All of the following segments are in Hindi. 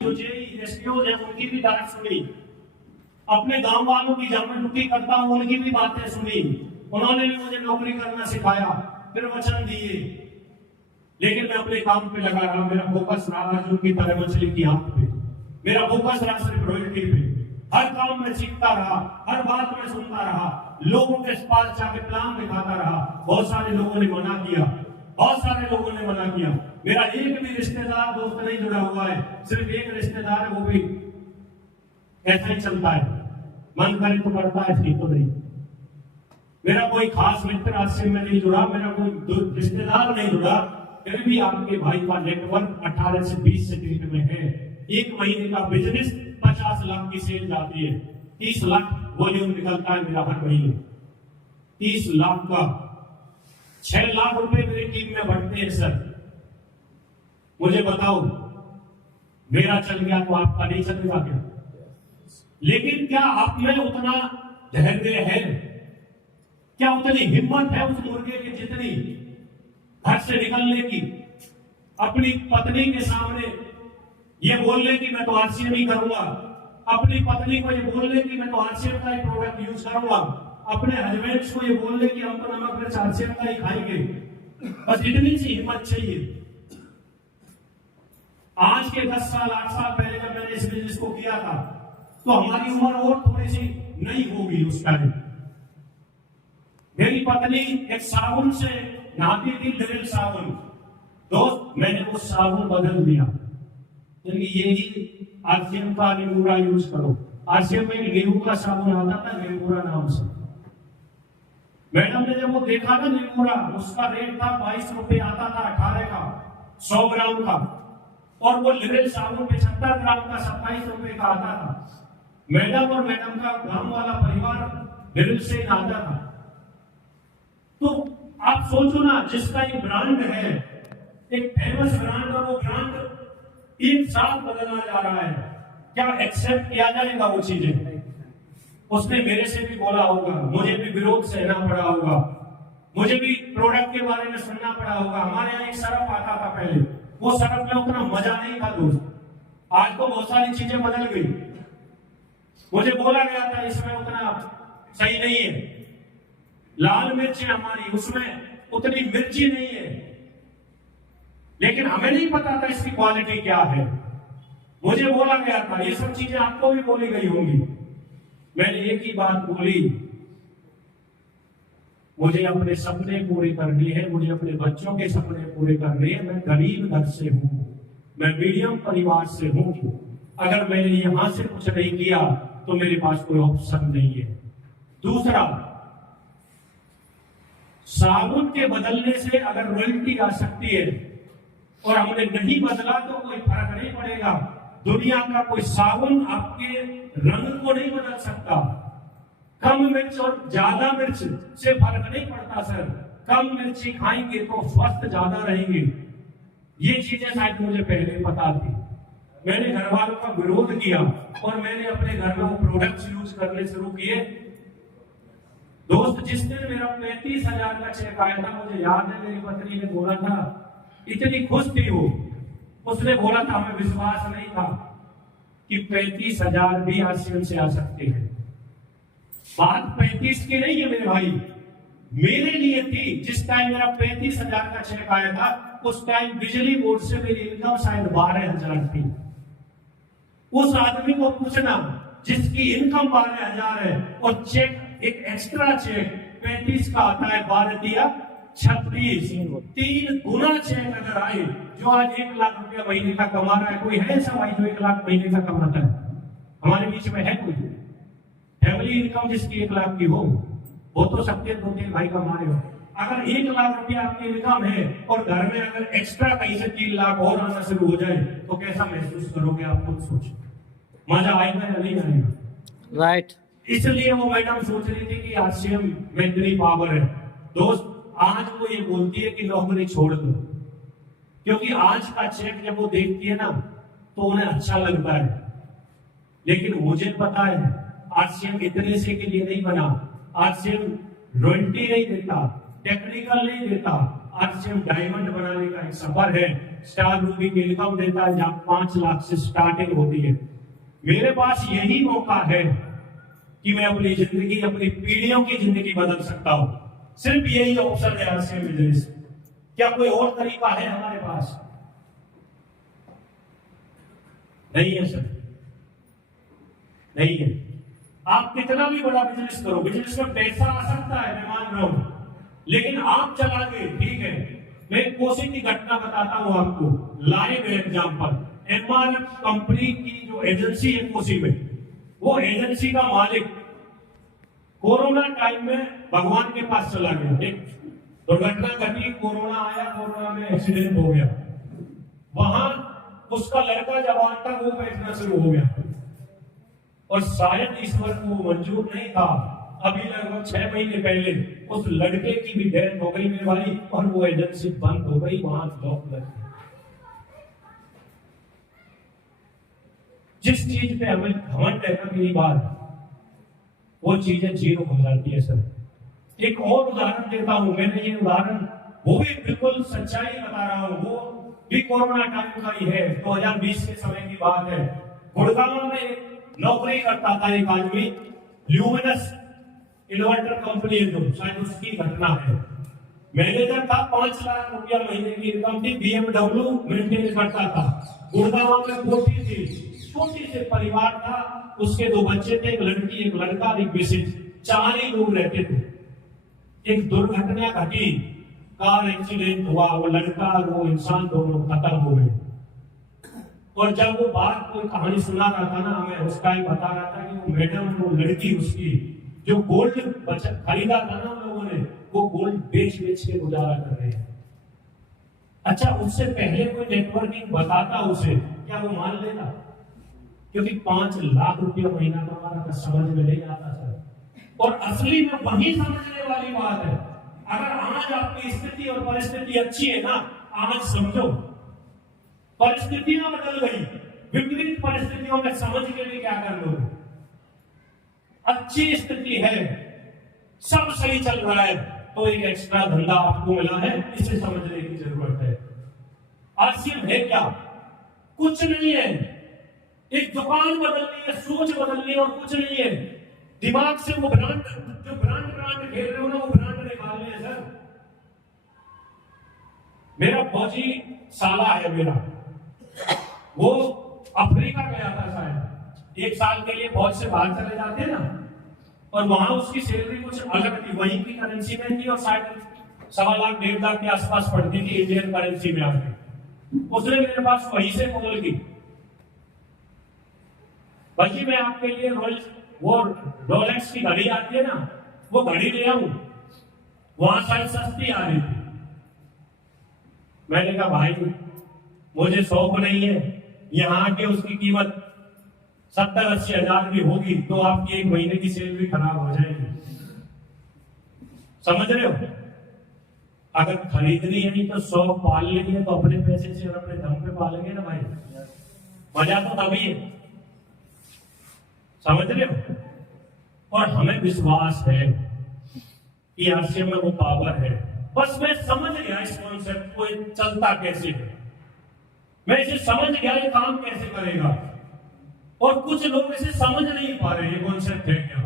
जो जेई एसपीओ है उनकी भी बात सुनी, अपने गांव वालों की जब मैं ड्यूटी करता हूं उनकी भी बातें सुनी, उन्होंने भी मुझे नौकरी करना सिखाया, फिर वचन दिए, लेकिन मैं अपने काम पे लगा रहा। मेरा फोकस रहा अर्जुन की तरह मछली की आंख पे, मेरा फोकस रहा सिर्फ रॉयल्टी पे। हर काम में सीखता रहा, हर बात में सुनता रहा, लोगों के पास जाके प्लान दिखाता रहा। बहुत सारे लोगों ने मना किया, बहुत सारे लोगों ने मना किया। मेरा एक भी रिश्तेदार दोस्त नहीं जुड़ा हुआ है, सिर्फ एक रिश्तेदार है, वो भी ऐसा ही चलता है, मन करे तो करता है, ठीक तो नहीं। मेरा कोई खास मित्र आज से में नहीं जुड़ा, मेरा कोई रिश्तेदार नहीं जुड़ा, फिर भी आपके भाई का नेटवर्क 18 से 20 सिटी में है। एक महीने का बिजनेस 50 लाख की सेल जाती है, 30 लाख वॉल्यूम निकलता है मेरा हर महीने। 30 लाख का 6 लाख रुपए मेरी टीम में बढ़ते हैं सर। मुझे बताओ, मेरा चल गया तो आपका नहीं चलेगा क्या? लेकिन क्या आप में उतना धैर्य है, क्या उतनी हिम्मत है उस मुर्गे की जितनी घर से निकलने की, अपनी पत्नी के सामने ये बोलने की मैं तो आरसीएम ही करूंगा, अपनी पत्नी को ये बोलने की मैं तो आरसीएम का ही प्रोडक्ट यूज करूंगा, अपने हस्बैंड को ये बोलने की हम तो नमक मिर्च आरसीएम का ही खाएंगे। बस इतनी सी हिम्मत चाहिए। आज के 10 साल 8 साल पहले जब मैंने इस बिजनेस को किया था तो हमारी उम्र और थोड़ी सी नहीं होगी उस टाइम। मेरी पत्नी एक साबुन से नहाती थी, लिरिल साबुन। दोस्त, मैंने वो साबुन बदल दिया, यही आरसीएम का निमूरा यूज करो। आरसीएम में गेहूं का साबुन आता था निमूरा नाम से। मैडम ने जब वो देखा ना निमूरा, उसका रेट था 22 रुपए, आता था 18 का 100 ग्राम का, और वो लिरिल साबुन 75 ग्राम का 27 रुपए का आता था। मैडम और मैडम का गांव वाला परिवार लिरिल से आता था। तो आप सोचो ना, जिसका एक ब्रांड है, एक फेमस ब्रांड, और वो ब्रांड एक साथ बदलना जा रहा है, क्या एक्सेप्ट किया जाएगा वो चीजें? उसने मेरे से भी बोला होगा, मुझे भी विरोध सहना पड़ा होगा, मुझे भी प्रोडक्ट के बारे में सुनना पड़ा होगा। हमारे यहाँ एक सरफ आता था पहले, वो सरफ में उतना मजा नहीं था दोस्त, आज तो बहुत सारी चीजें बदल गई। मुझे बोला गया था इसमें उतना सही नहीं है, लाल मिर्च है हमारी, उसमें उतनी मिर्ची नहीं है, लेकिन हमें नहीं पता था इसकी क्वालिटी क्या है। मुझे बोला गया था, ये सब चीजें आपको भी बोली गई होंगी। मैंने एक ही बात बोली, मुझे अपने सपने पूरे करने हैं, मुझे अपने बच्चों के सपने पूरे करने हैं। मैं गरीब घर से हूं, मैं मीडियम परिवार से हूं। अगर मैंने यहां से कुछ नहीं किया तो मेरे पास कोई ऑप्शन नहीं है। दूसरा, साबुन के बदलने से अगर रॉयल्टी आ सकती है और हमने नहीं बदला तो कोई फर्क नहीं पड़ेगा। दुनिया का कोई साबुन आपके रंग को नहीं बदल सकता। कम मिर्च और ज्यादा मिर्च से फर्क नहीं पड़ता सर। कम मिर्ची खाएंगे तो स्वस्थ ज्यादा रहेंगे। ये चीजें शायद मुझे पहले पता थी। मैंने घर वालों का विरोध किया और मैंने अपने घर में वो प्रोडक्ट्स यूज करने शुरू किए। दोस्त, जिस दिन मेरा 35,000 का चेक आया था, मुझे याद है मेरी पत्नी ने बोला था, इतनी खुश थी वो, उसने बोला था, हमें विश्वास नहीं था कि 35,000 भी आरसीएम से आ सकते हैं। बात 35 की नहीं है मेरे भाई, मेरे लिए थी। जिस टाइम मेरा 35,000 का चेक आया था, उस टाइम बिजली बोर्ड से मेरी इनकम शायद 12,000 थी। उस आदमी को पूछना जिसकी इनकम 12,000 है और चेक, एक एक्स्ट्रा चेक 35 का आता है, 12 दिया 36, 3 गुना चेक अगर आए, जो आज 1 लाख रुपया महीने का कमा रहा है, कोई है ऐसा भाई जो 1 लाख महीने का कमाता है? हमारे बीच में है कोई? फैमिली इनकम जिसकी 1 लाख की हो तो सबके 2-3 भाई कमा रहे हो। अगर 1 लाख रुपया आपकी इनकम है और घर में अगर एक्स्ट्रा कहीं से 3 लाख और आना शुरू हो जाए तो कैसा महसूस करोगे? आप खुद सोचो, मजा आएगा या नहीं आएगा? राइट। इसलिए वो मैडम सोच रही थी कि आरसीएम में इतनी पावर है। दोस्त, आज वो ये बोलती है कि नौकरी छोड़ दो, क्योंकि आज का चेक जब वो देखती है ना तो उन्हें अच्छा लगता है। लेकिन मुझे पता है आरसीएम इतने से के लिए नहीं बना। आरसीएम रॉयल्टी नहीं देता, टेक्निकल नहीं देता, आरसीएम डायमंड बनाने का एक सफर है। स्टार रूबी की इनकम देता है जहां 5 लाख से स्टार्टिंग होती है। मेरे पास यही मौका है कि मैं अपनी जिंदगी, अपनी पीढ़ियों की जिंदगी बदल सकता हूं। सिर्फ यही ऑप्शन है आरसीएम बिजनेस। क्या कोई और तरीका है हमारे पास? नहीं है सर, नहीं है। आप कितना भी बड़ा बिजनेस करो, बिजनेस में पैसा आ सकता है, मैं मान रहा हूं, लेकिन आप चला गए, ठीक है। मैं कोसी की घटना बताता हूं आपको, लाइव एग्जांपल। एमआरएफ कंपनी की जो एजेंसी है कोसी में, वो एजेंसी का मालिक कोरोना टाइम में भगवान के पास चला गया। एक दुर्घटना घटी, कोरोना आया, कोरोना में एक्सीडेंट हो गया। वहां उसका लड़का जवान था, वो बैठना शुरू हो गया और शायद ईश्वर को मंजूर नहीं था। अभी लगभग 6 महीने पहले उस लड़के की भी डेथ हो गई मेरे भाई, और वो एजेंसी बंद हो गई, वहां लॉक लग गई। जिस चीज पे हमें घमंड है कई बार, वो चीजें जीरो हो जाती है सर। एक और उदाहरण देता हूं, मैंने ये उदाहरण वो भी बिल्कुल सच्चाई बता रहा हूं, वो भी कोरोना टाइम का ही है, 2020 के समय की बात है। गुड़गांव में नौकरी करता था एक आदमी, ल्यूमिनस इन्वर्टर कंपनी है जो, शायद उसकी घटना है। मैनेजर था, 5 लाख रुपया महीने की इनकम थी, BMW मेंटेन करता था। गुड़गांव में कोठी थी, छोटी से परिवार था, उसके 2 बच्चे थे, एक लड़की एक लड़का, एक मिसेज, 4 ही लोग रहते थे। एक दुर्घटना घटी, कार एक्सीडेंट हुआ, वो लड़का और वो इंसान दोनों खत्म हो गए। और जब वो बात कोई कहानी सुना रहा था ना, हमें उसका ही बता रहा था कि वो मैडम, वो लड़की उसकी जो गोल्ड बचत खरीदा था ना उन लोगों ने, वो गोल्ड बेच बेच के गुजारा कर रहे हैं। अच्छा, उससे पहले कोई नेटवर्किंग बताता उसे, क्या वो मान लेता? क्योंकि 5 लाख रुपया महीना कमाना का समझ में नहीं आता सर। और असली में वही समझने वाली बात है। अगर आज आपकी स्थिति और परिस्थिति अच्छी है ना, आज समझो, परिस्थितियां बदल गई, विपरीत परिस्थितियों में समझ के भी क्या कर लो। अच्छी स्थिति है, सब सही चल रहा है, तो एक एक्स्ट्रा धंधा आपको मिला है, इसे समझने की जरूरत है। आरसीएम है क्या? कुछ नहीं है। एक दुकान बदलनी है, सोच बदलनी है, और कुछ नहीं है। दिमाग से वो ब्रांड, जो ब्रांड खेल रहे हो ना, वो ब्रांड निकालने हैं सर। मेरा फौजी साला है मेरा, वो अफ्रीका गया था शायद, 1 साल के लिए फौज से बाहर चले जाते हैं ना, और वहां उसकी सैलरी कुछ अलग थी, वहीं की करेंसी में थी, और शायद 1.25 लाख 1.5 लाख के आसपास पड़ती थी इंडियन करेंसी में आके। उसने मेरे पास वहीं से बोल की, भाई मैं आपके लिए वो रोलेक्स की घड़ी आती है ना, वो घड़ी ले आऊं, वहां शायद सस्ती आ रही थी। मैंने कहा भाई मुझे शौक नहीं है, यहाँ के उसकी कीमत 70-80 हजार भी होगी तो आपकी 1 महीने की सैलरी खराब हो जाएगी। समझ रहे हो? अगर खरीदनी है तो शौक पाल लेनी है तो अपने पैसे से और अपने दम पे पालेंगे ना भाई, मजा तो तभी है। समझ रहे हो? और हमें विश्वास है कि आरसीएम में वो पावर है। बस मैं समझ गया इस कॉन्सेप्ट को, चलता कैसे है, मैं इसे समझ गया ये काम कैसे करेगा। और कुछ लोग इसे समझ नहीं पा रहे, ये कॉन्सेप्ट है क्या।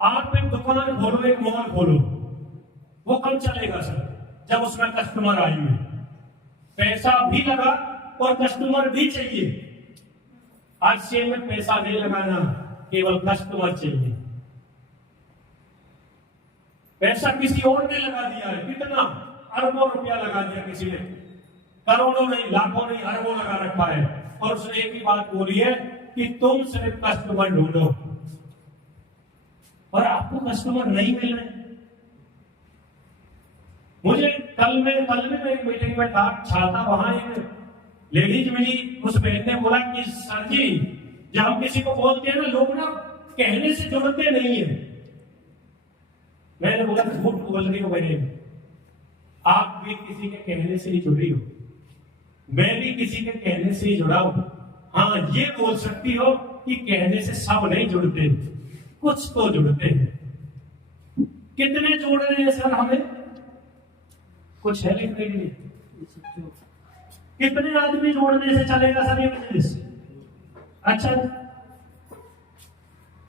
आप एक दुकान खोलो, एक मॉल खोलो, वो कब चलेगा सर? जब उसमें कस्टमर आएंगे, पैसा भी लगा और कस्टमर भी चाहिए। आरसीएम में पैसा नहीं लगाना, केवल कस्टमर चाहिए। पैसा किसी और ने लगा दिया है, कितना अरबों रुपया लगा दिया किसी ने, करोड़ों नहीं, लाखों नहीं, अरबों लगा रखा है, और उसने एक ही बात बोली है कि तुम सिर्फ कस्टमर ढूंढो, और आपको कस्टमर नहीं मिल रहे। मुझे कल में मैं एक मीटिंग में था, छाता, वहां एक लेडीज मिली, उस बहन ने बोला कि सर जी, जब हम किसी को बोलते हैं ना, लोग ना कहने से जुड़ते नहीं है। मैंने बोला झूठ बोल रही हो बहन, आप भी किसी के कहने से ही जुड़ी हो, मैं भी किसी के कहने से ही जुड़ा हूं। हाँ, ये बोल सकती हो कि कहने से सब नहीं जुड़ते, कुछ तो जुड़ते हैं। कितने जोड़ रहे हैं सर हमें? कुछ है लिखने के लिए? कितने आदमी जोड़ने से चलेगा सर ये मजलिस? अच्छा